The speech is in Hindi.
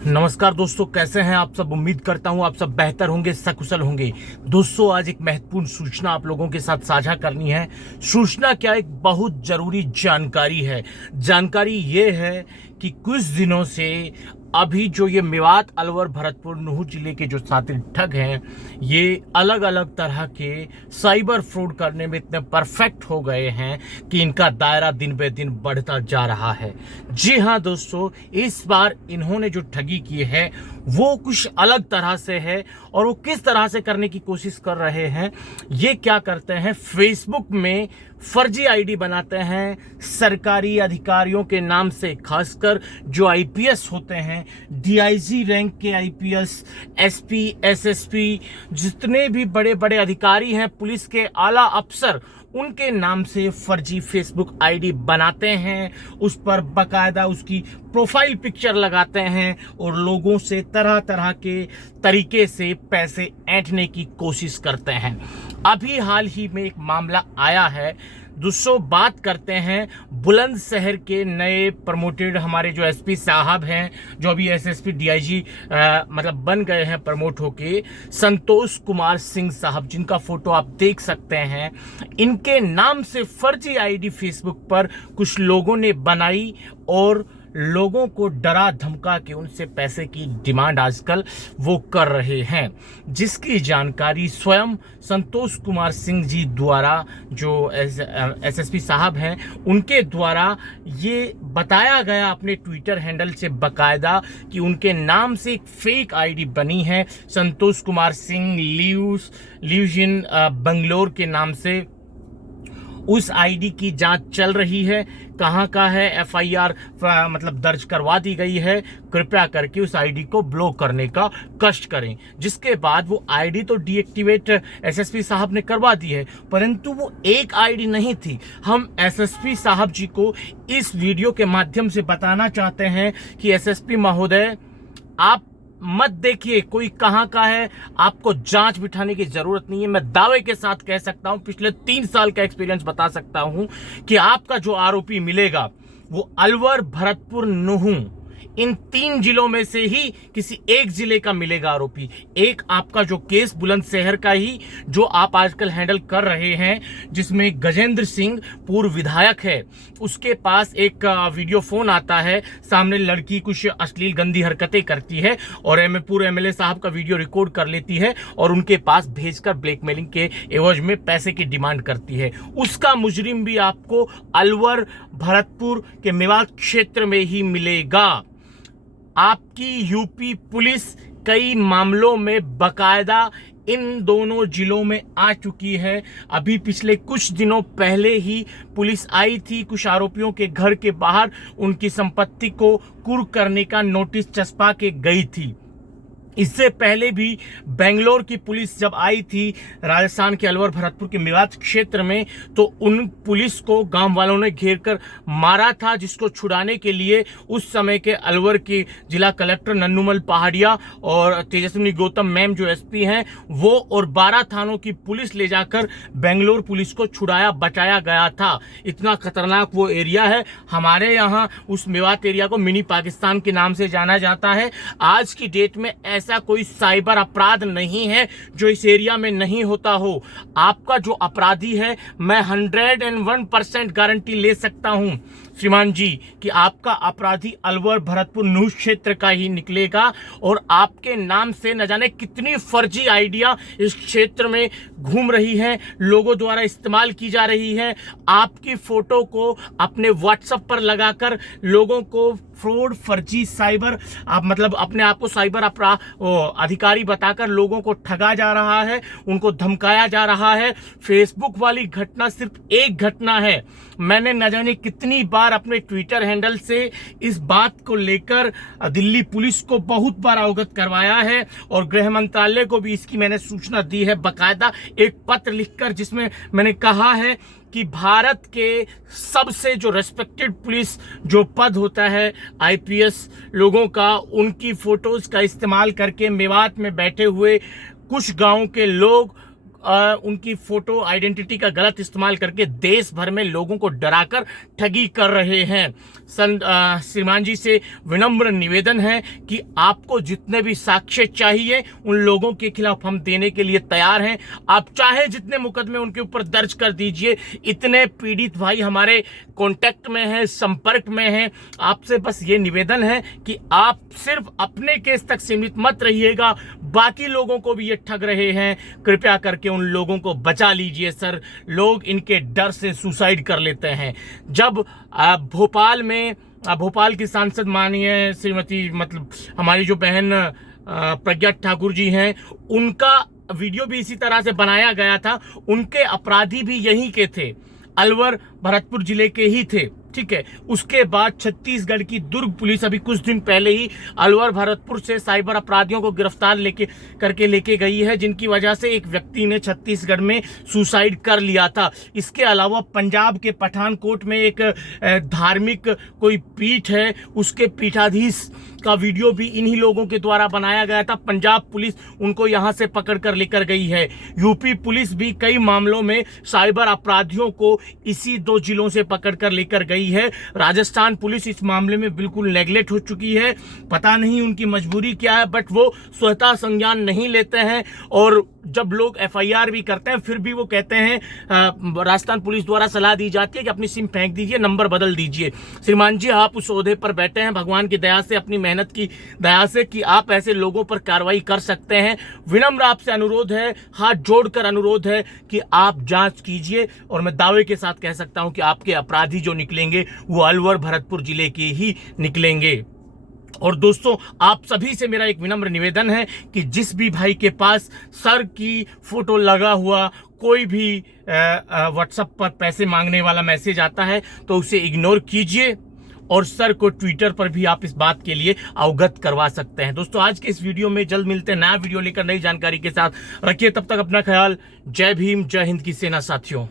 नमस्कार दोस्तों, कैसे हैं आप सब। उम्मीद करता हूं आप सब बेहतर होंगे, सकुशल होंगे। दोस्तों, आज एक महत्वपूर्ण सूचना आप लोगों के साथ साझा करनी है। सूचना क्या, एक बहुत जरूरी जानकारी है। जानकारी ये है कि कुछ दिनों से अभी जो ये मेवात, अलवर, भरतपुर, नुहू जिले के जो शातिर ठग हैं, ये अलग अलग तरह के साइबर फ्रॉड करने में इतने परफेक्ट हो गए हैं कि इनका दायरा दिन बे दिन बढ़ता जा रहा है। जी हाँ दोस्तों, इस बार इन्होंने जो ठगी की है वो कुछ अलग तरह से है। और वो किस तरह से करने की कोशिश कर रहे हैं, ये क्या करते हैं, फेसबुक में फर्जी आईडी बनाते हैं सरकारी अधिकारियों के नाम से, खासकर जो आईपीएस होते हैं, डीआईजी रैंक के आईपीएस, एसपी, एसएसपी, जितने भी बड़े बड़े अधिकारी हैं, पुलिस के आला अफसर, उनके नाम से फर्जी फेसबुक आईडी बनाते हैं। उस पर बकायदा उसकी प्रोफाइल पिक्चर लगाते हैं और लोगों से तरह तरह के तरीके से पैसे ऐंठने की कोशिश करते हैं। अभी हाल ही में एक मामला आया है। दोस्तों, बात करते हैं बुलंदशहर के नए प्रमोटेड हमारे जो एसपी साहब हैं, जो अभी एसएसपी डीआईजी मतलब बन गए हैं प्रमोट होके, संतोष कुमार सिंह साहब, जिनका फोटो आप देख सकते हैं। इनके नाम से फर्जी आईडी फेसबुक पर कुछ लोगों ने बनाई और लोगों को डरा धमका के उनसे पैसे की डिमांड आजकल वो कर रहे हैं, जिसकी जानकारी स्वयं संतोष कुमार सिंह जी द्वारा, जो एसएसपी साहब हैं, उनके द्वारा ये बताया गया अपने ट्विटर हैंडल से बकायदा कि उनके नाम से एक फेक आईडी बनी है, संतोष कुमार सिंह लिव्स इन बंगलोर के नाम से। उस आईडी की जांच चल रही है, कहां का है, एफआईआर मतलब दर्ज करवा दी गई है। कृपया करके उस आईडी को ब्लॉक करने का कष्ट करें। जिसके बाद वो आईडी तो डीएक्टिवेट एसएसपी साहब ने करवा दी है, परंतु वो एक आईडी नहीं थी। हम एसएसपी साहब जी को इस वीडियो के माध्यम से बताना चाहते हैं कि एसएसपी महोदय, आप मत देखिए कोई कहां का है, आपको जांच बिठाने की जरूरत नहीं है। मैं दावे के साथ कह सकता हूं, पिछले 3 साल का एक्सपीरियंस बता सकता हूं कि आपका जो आरोपी मिलेगा वो अलवर, भरतपुर, नुहू, इन 3 जिलों में से ही किसी एक जिले का मिलेगा आरोपी। एक आपका जो केस बुलंदशहर का ही जो आप आजकल हैंडल कर रहे हैं, जिसमें गजेंद्र सिंह पूर्व विधायक है, उसके पास एक वीडियो फोन आता है, सामने लड़की कुछ अश्लील गंदी हरकतें करती है और पूर्व एमएलए साहब का वीडियो रिकॉर्ड कर लेती है और उनके पास भेजकर ब्लैकमेलिंग के एवज में पैसे की डिमांड करती है। उसका मुजरिम भी आपको अलवर, भरतपुर के मेवात क्षेत्र में ही मिलेगा। आपकी यूपी पुलिस कई मामलों में बकायदा इन दोनों जिलों में आ चुकी है। अभी पिछले कुछ दिनों पहले ही पुलिस आई थी, कुछ आरोपियों के घर के बाहर उनकी संपत्ति को कुर्क करने का नोटिस चस्पा के गई थी। इससे पहले भी बेंगलोर की पुलिस जब आई थी राजस्थान के अलवर, भरतपुर के मेवात क्षेत्र में, तो उन पुलिस को गांव वालों ने घेर कर मारा था, जिसको छुड़ाने के लिए उस समय के अलवर के जिला कलेक्टर नन्नूमल पहाड़िया और तेजस्विनी गौतम मैम जो एसपी हैं, वो और 12 थानों की पुलिस ले जाकर बेंगलोर पुलिस को छुड़ाया, बचाया गया था। इतना खतरनाक वो एरिया है। हमारे यहाँ उस मेवात एरिया को मिनी पाकिस्तान के नाम से जाना जाता है। आज की डेट में ऐसा कोई साइबर अपराध नहीं है जो इस एरिया में नहीं होता हो। आपका जो अपराधी है, मैं 101% गारंटी ले सकता हूं श्रीमान जी कि आपका अपराधी अलवर, भरतपुर, नुहू क्षेत्र का ही निकलेगा और आपके नाम से न जाने कितनी फर्जी आइडिया इस क्षेत्र में घूम रही है, लोगों द्वारा इस्तेमाल की जा रही है। आपकी फोटो को अपने व्हाट्सएप पर लगाकर लोगों को फ्रॉड, फर्जी, साइबर आप मतलब अपने आप को साइबर अपराध अधिकारी बताकर लोगों को ठगा जा रहा है, उनको धमकाया जा रहा है। फेसबुक वाली घटना सिर्फ एक घटना है। मैंने न जाने कितनी बार अपने ट्विटर हैंडल से इस बात को लेकर दिल्ली पुलिस को बहुत बार अवगत करवाया है और गृह मंत्रालय को भी इसकी मैंने सूचना दी है, बकायदा एक पत्र लिखकर, जिसमें मैंने कहा है कि भारत के सबसे जो रेस्पेक्टेड पुलिस जो पद होता है आईपीएस लोगों का, उनकी फोटोज का इस्तेमाल करके मेवात में बैठे हुए कुछ गांव के लोग उनकी फोटो आइडेंटिटी का गलत इस्तेमाल करके देश भर में लोगों को डराकर ठगी कर रहे हैं। श्रीमान जी से विनम्र निवेदन है कि आपको जितने भी साक्ष्य चाहिए उन लोगों के खिलाफ हम देने के लिए तैयार हैं। आप चाहे जितने मुकदमे उनके ऊपर दर्ज कर दीजिए। इतने पीड़ित भाई हमारे कांटेक्ट में हैं, संपर्क में हैं। आपसे बस ये निवेदन है कि आप सिर्फ अपने केस तक सीमित मत रहिएगा, बाकी लोगों को भी ये ठग रहे हैं। कृपया करके उन लोगों को बचा लीजिए सर। लोग इनके डर से सुसाइड कर लेते हैं। जब भोपाल की सांसद माननीय श्रीमती हमारी जो बहन प्रज्ञा ठाकुर जी हैं, उनका वीडियो भी इसी तरह से बनाया गया था। उनके अपराधी भी यहीं के थे, अलवर भरतपुर जिले के ही थे। ठीक है, उसके बाद छत्तीसगढ़ की दुर्ग पुलिस अभी कुछ दिन पहले ही अलवर भरतपुर से साइबर अपराधियों को गिरफ्तार लेके गई है, जिनकी वजह से एक व्यक्ति ने छत्तीसगढ़ में सुसाइड कर लिया था। इसके अलावा पंजाब के पठानकोट में एक धार्मिक कोई पीठ है, उसके पीठाधीश का वीडियो भी इन्हीं लोगों के द्वारा बनाया गया था। पंजाब पुलिस उनको यहां से पकड़ कर लेकर गई है। यूपी पुलिस भी कई मामलों में साइबर अपराधियों को इसी 2 जिलों से पकड़ कर लेकर गई है। राजस्थान पुलिस इस मामले में बिल्कुल नेगलेक्ट हो चुकी है। पता नहीं उनकी मजबूरी क्या है, बट वो स्वतः संज्ञान नहीं लेते हैं। और जब लोग एफआईआर भी करते हैं फिर भी वो कहते हैं, राजस्थान पुलिस द्वारा सलाह दी जाती है कि अपनी सिम फेंक दीजिए, नंबर बदल दीजिए। श्रीमान जी, आप उस ओहदे पर बैठे हैं भगवान की दया से, अपनी मेहनत की दया से, कि आप ऐसे लोगों पर कार्रवाई कर सकते हैं। विनम्र आपसे अनुरोध है, हाथ जोड़कर अनुरोध है कि आप जांच कीजिए। और मैं दावे के साथ कह सकता हूं कि आपके अपराधी जो निकलेंगे वो अलवर भरतपुर जिले के ही निकलेंगे। और दोस्तों, आप सभी से मेरा एक विनम्र निवेदन है कि जिस भी भाई के पास सर की फोटो लगा हुआ कोई भी व्हाट्सएप पर पैसे मांगने वाला मैसेज आता है तो उसे इग्नोर कीजिए। और सर को ट्विटर पर भी आप इस बात के लिए अवगत करवा सकते हैं। दोस्तों, आज के इस वीडियो में जल्द मिलते हैं नया वीडियो लेकर नई जानकारी के साथ। रखिए तब तक अपना ख्याल। जय भीम, जय हिंद की सेना साथियों।